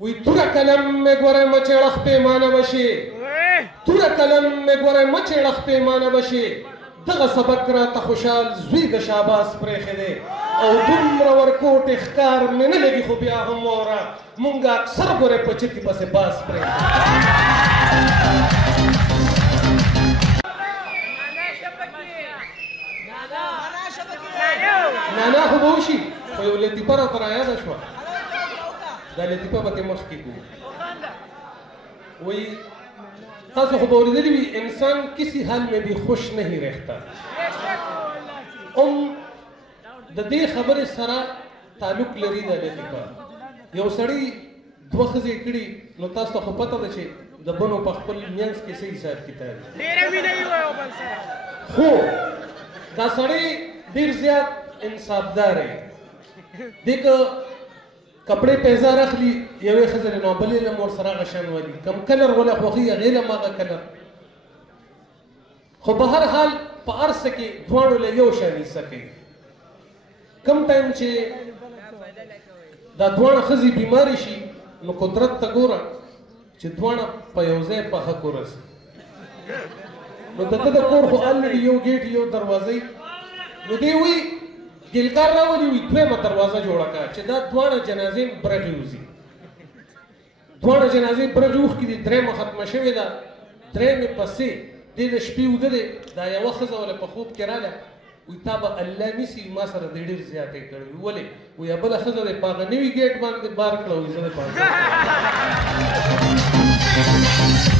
وی توره قلم مې ګورئ مچېړه پیمانه بشي توره قلم مې ګورئ مچېړه پیمانه بشي دغه سبق راته خوشحال زوی د شاباس پرېښی دی او دومره ورکوټې ښکار مې نه لګي خو بیا هم واوره مونږ اکثر ګورئ په چتې پسې باس پرېښی نانا خو به وشي خو یو لطیفه راته رایاده شوه دا لطیفه به ترې مخکې کړو وایي تاسو خو به اورېدلي وي انسان کسی حال میں بھی خوش نہیں رہتا د دې خبرې سره تعلق لري دا لطیفه یو سړی دوه ښځې کړي نو تاسو ته خو پته ده چې د بنو په خپل منځ کې څه حساب کتاب خو دا سړی ډېر زیات انصافدار دی دی که کپڑے پیزار اخلي یوې ښځې نو بلې له مور سره هغه شان ولي کم کلر وله خوښي هغې له هغه کلر خو په هر حال په هر څه کې دواړو له یو شان حصه کوي کم ټایم چې دا دواړه ښځې بیمارې شي نو قدرت ته ګوره چې دواړه په یو ځای په حق ورسي نو د ده د کور خو الرېډي یو ګیټ یو دروازه نو دی وایي ګلکار راولي وي دویمه دروازه جوړه کړه چې دا دواړه جنازې برغې وځي دواړه جنازې برغې اوښکې دي درېیمه ختمه شوې ده درېیمې پسې دې د شپې اوده دی دا یوه ښځه وله په خوب کې راله وایي تا به الله نیسي ما سره دې ډېر زیاتې کړی وي ولې وایي بله ښځه دی په هغه نوي ګیټ باندې بار کړه وایي زه د